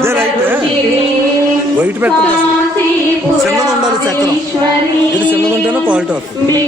ఇదే right white పెట్టండి చిన్నది ఉండాలి చక్రం. ఇది చిన్నది ఉంటేనే క్వాలిటీ వస్తుంది.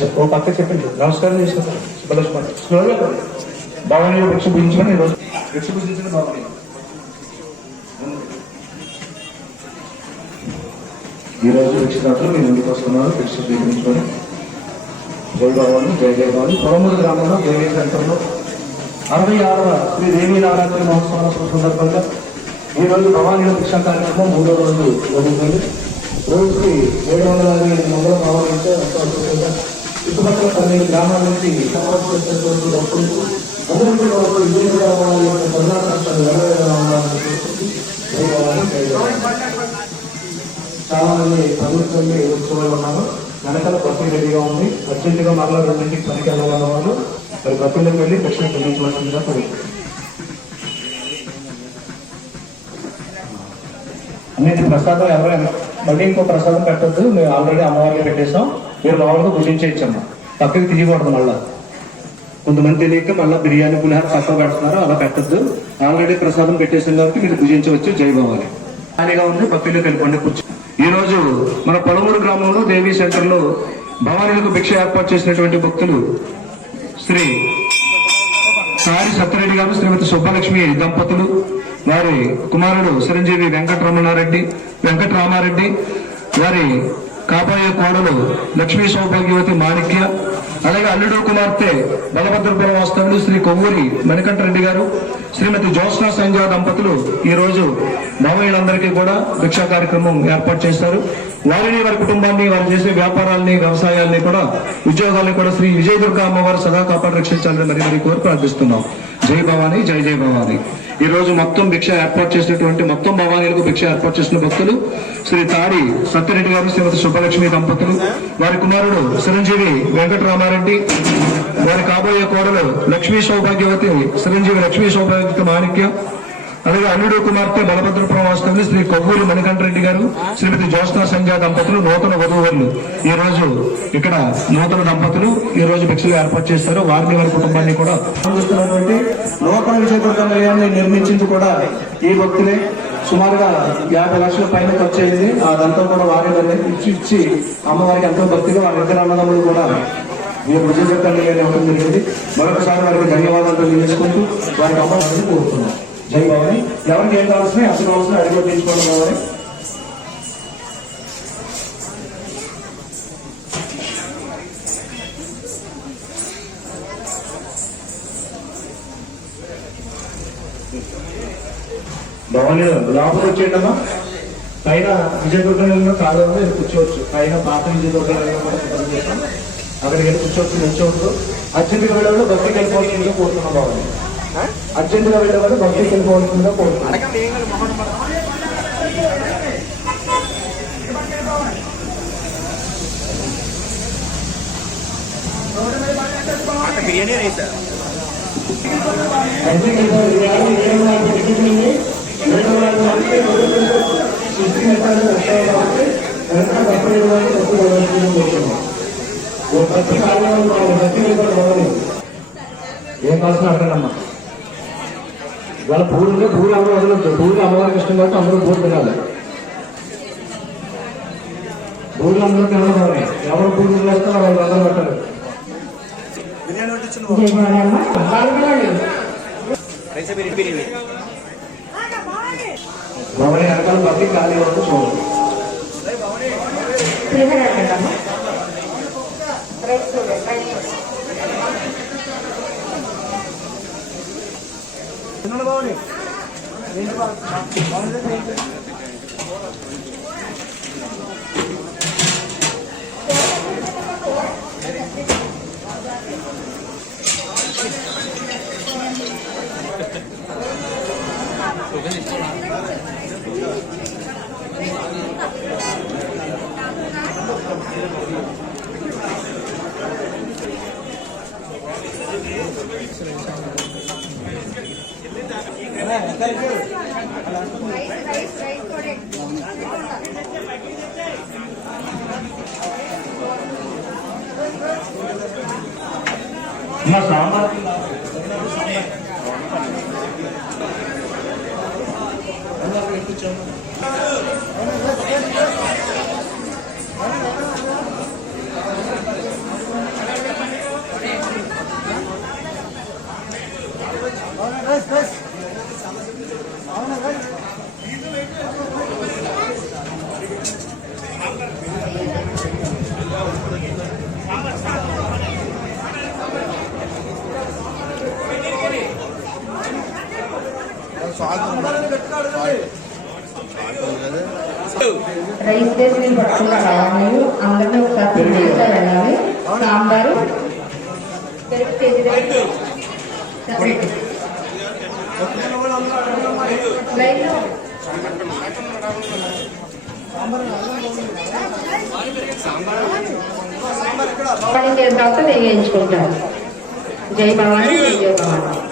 భిక్ష ఓ పక్క చెప్పండి. నమస్కారం చేసుకుంటారు సుబ్బలక్ష్మి స్లోగా భవానీ భిక్ష పూజించమని ఈరోజు వృక్ష పూజించిన భవానీ ఈరోజు రోజు మీ ముందుకు వస్తున్నారు. వృక్ష పూజించుకొని జై భవాని జై పొలమూరు గ్రామంలో దేవీ సెంటర్లో అరవై ఆరవ శ్రీ దేవీ నవరాత్రి మహోత్సవం సందర్భంగా ఈరోజు రోజు భవానీ భిక్ష కార్యక్రమం మూడో రోజు జరుగుతుంది. రోజుకి ఏడు వందల అరవై ఐదు వందల భావాలు అంటే ఎంతో అద్భుతంగా చుట్టుపక్కల పన్నెండు గ్రామాల నుంచి సమర్పించినటువంటి భక్తులకు అందరికీ వరకు విజయ గ్రామాల యొక్క కరుణాకర్షణ నెరవేరాలని చాలా మంది ప్రభుత్వంలో ఉత్సవాలు ఉన్నారు. వెనకాల బస్సు రెడీగా ఉంది. అర్జెంటుగా మరలా రెండింటికి పనికి వెళ్ళాలన్న వాళ్ళు. మరి బస్సులోకి వెళ్ళి దక్షిణ చెల్లించవలసిందిగా కోరుకుంటున్నాను అనేది ప్రసాదం ఎవరైనా మళ్ళీ ఇంకో ప్రసాదం పెట్టద్దు. మేము ఆల్రెడీ అమ్మవారికి పెట్టేశాం. మీరు మామూలుగా భుజించేయచ్చమ్మా పక్కకి తీయకూడదు మళ్ళా. కొంతమంది తెలియక మళ్ళీ బిర్యానీ పులిహార పక్క పెడుతున్నారు. అలా పెట్టద్దు. ఆల్రెడీ ప్రసాదం పెట్టేసిన కాబట్టి మీరు భుజించవచ్చు జయభవాలి ఖాళీగా ఉంది పక్కలో వెళ్ళిపోండి కూర్చో ఈ రోజు మన పొలమూరు గ్రామంలో దేవీ సెంటర్లో భవానీలకు భిక్ష ఏర్పాటు చేసినటువంటి భక్తులు శ్రీ సారి సత్యరెడ్డి గారు శ్రీమతి సుబ్బలక్ష్మి దంపతులు వారి కుమారుడు చిరంజీవి వెంకటరమణారెడ్డి వెంకటరామారెడ్డి వారి కాబోయే కోడలు లక్ష్మీ సౌభాగ్యవతి మాణిక్య అలాగే అల్లుడు కుమార్తె బలభద్రపురం వాస్తవులు శ్రీ కొవ్వూరి మణికంఠరెడ్డి గారు శ్రీమతి జ్యోత్స్న సంజా దంపతులు ఈ రోజు మహిళలందరికీ కూడా భిక్షా కార్యక్రమం ఏర్పాటు చేశారు వారిని వారి కుటుంబాన్ని వారు చేసే వ్యాపారాల్ని వ్యవసాయాల్ని కూడా ఉద్యోగాల్ని కూడా శ్రీ విజయదుర్గ అమ్మవారు సదా కాపాడు రక్షించాలని మరి మరి కోరి ప్రార్థిస్తున్నాం. జై భవాని జై జై భవాని. ఈ రోజు మొత్తం భిక్ష ఏర్పాటు చేసినటువంటి మొత్తం భవానీలకు భిక్ష ఏర్పాటు చేసిన భక్తులు శ్రీ తాడి సత్యరెడ్డి గారు శ్రీమతి సుబ్బలక్ష్మి దంపతులు వారి కుమారుడు చిరంజీవి వెంకటరామారెడ్డి వారి కాబోయే కోడలు లక్ష్మీ సౌభాగ్యవతి చిరంజీవి లక్ష్మీ సౌభాగ్యవతి మాణిక్యం అలాగే అల్లుడు కుమార్తె బలభద్రపురం వాస్తవులు శ్రీ కొవ్వూరి మణికంఠరెడ్డి గారు శ్రీమతి జ్యోత్స్నా సంధ్యా దంపతులు నూతన వధువులు ఈ రోజు ఇక్కడ నూతన దంపతులు ఈ రోజు భిక్షలు ఏర్పాటు చేస్తారు. వారిని వారి కుటుంబాన్ని కూడా అందిస్తున్నటువంటి నూతన విజయదుర్గ నిలయాన్ని నిర్మించింది కూడా ఈ భక్తులే. సుమారుగా యాభై లక్షల పైన ఖర్చు అయింది. అదంతా కూడా వారి ఇచ్చి ఇచ్చి అమ్మవారికి ఎంతో భక్తిగా వారి ఇద్దరు అన్నదమ్ములు కూడా ఈ విజయదుర్గ నిలయాన్ని ఇవ్వడం జరిగింది మరొకసారి వారికి ధన్యవాదాలు తెలియజేసుకుంటూ వారికి అమ్మవారిని కోరుతున్నాం. జై భవాని ఎవరికి ఏం కావాల్సిన అసలు కావాల్సిన అడిగి తీసుకోవడం కావాలి భవాని లోపల వచ్చేయండమ్మా పైన విజయదుర్గంలో కాదు మీరు కూర్చోవచ్చు. పైన పాత విజయదుర్గంలో అక్కడికి వెళ్ళి కూర్చోవచ్చు నిల్చోవచ్చు అత్యంత వెళ్ళడంలో భక్తికి వెళ్ళిపోవాల్సిందిగా కోరుతున్నాం బాగుంది అర్జెంటుగా వెళ్ళేవాళ్ళు భక్తికి వెళ్ళిపోవాల్సిందిగా కోరుతున్నాం బిర్యానీ రైస్? ఏం కావాల్సిన అడగండమ్మా ఇవాళ పూలు పూలు అమ్మ వదలొద్దు పూలు అమ్మవారికి ఇష్టం కాబట్టి అందరూ పూలు తినాలి పూలు అందరూ తినడం ఎవరు పూలు తినేస్తారో వాళ్ళు వదలు పెట్టారు బిర్యానీ వడ్డించిన రైస్ బిర్యానీ బిర్యానీ భవని వెనకాల పబ్లిక్ ఖాళీ వరకు చూడండి అమ్మా సాంబార్ రైస్ బేసిన్ పట్టుకున్న అందరం అందరినీ ఒకసారి వెళ్ళాలి. సాంబారు. పెరుగు కేజీ పని తర్వాత వేయించుకుంటారు. జై భవాని జై జయ భవాని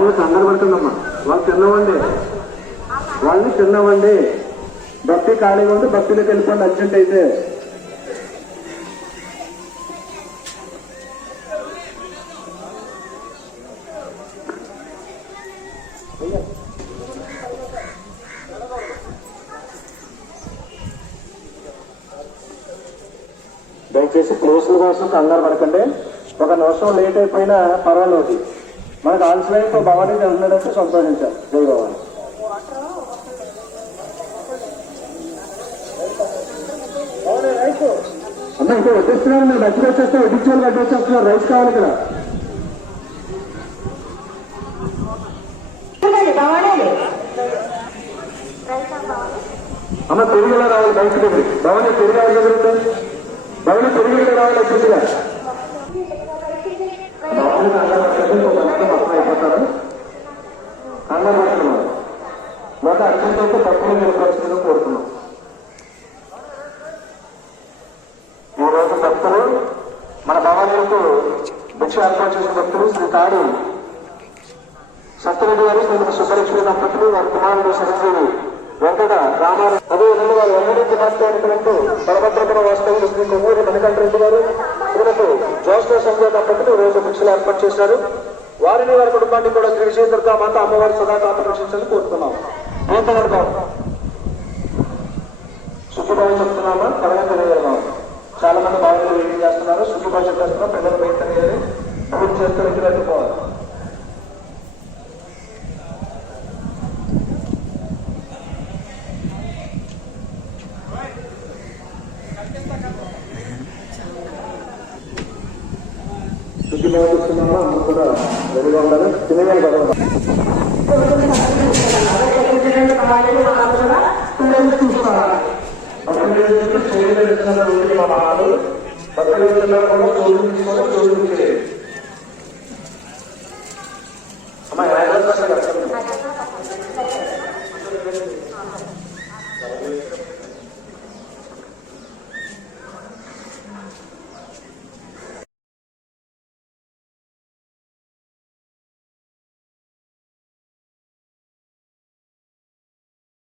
వాళ్ళని కంగారు పడుతుందమ్మా వాళ్ళు తిన్నవండి వాళ్ళని తిన్నవండి భక్తి ఖాళీగా ఉంటే భక్తిలోకి వెళ్ళిపోండి అర్జెంట్ అయితే. దయచేసి ప్లేసుల కోసం కంగారు పడకండి. ఒక నిమిషం లేట్ అయిపోయినా పర్వాలేదు. మనకు ఆన్సర్ భవానీ ఉంటున్నాడంటే సంతోషించాలి జై భవాని. అన్న ఇంకా వడ్డిస్తున్నారు మీరు డబ్బులు వచ్చేస్తే వడ్డించాలి గడ్డ వచ్చేస్తున్నారు రైస్ కావాలి ఇక్కడ. అమ్మ తిరిగిలా రావాలి బయటకు భవని తిరిగి ఉంటుంది భవని తిరిగి రావాలి తిరిగిగా భవని కంగారు మొత్తం మొత్తం అయిపోతారు కంగారు పడుతున్నారు మొదట తప్పులు కోరుతున్నాం ఈ రోజు భక్తులు మన భవనీలకు భిక్ష ఏర్పాటు చేసిన భక్తులు శ్రీ తాడు సత్యరెడ్డి గారు శ్రీమతి సుబ్బలక్ష్మి దంపతులు వారి కుమారుడు చిరంజీవి వెంకట రామారావు. అదేవిధంగా వారి వెంకటి కుమార్తె అయినటువంటి బలభద్రపురం వాస్తవులు శ్రీ కొమ్మూరి మణికంఠరెడ్డి గారు శ్రీమతి జ్యోష్ణ సంజయ్ అప్పటికి రోజు భిక్షలు ఏర్పాటు చేశారు. వారిని వారి కుటుంబాన్ని కూడా శ్రీ విజయ దుర్గా మాత అమ్మవారి సదా రక్షించాలని కోరుతున్నాం దీపగడతాం శుచిభావం చెప్తున్నామా? త్వరగా తెలియజేద్దాం చాలా మంది బాగా వెయిట్ చేస్తున్నారు. శుచిభావం చెప్పేస్తున్నారు. పిల్లలు బయట తెలియాలి పూర్తి చేస్తూ రెగ్యులర్ పోవాలి ಹೇಳಿದ್ರು ಸೂರ್ಯ ಚಂದ್ರ ಉಳಿಯುವ ಮಾಡು ಮಕ್ಕಳಿಗೆಲ್ಲ ಕೂಡ ಸೂರ್ಯ ಸೂರ್ಯ ಅಮ್ಮ ಯಾರು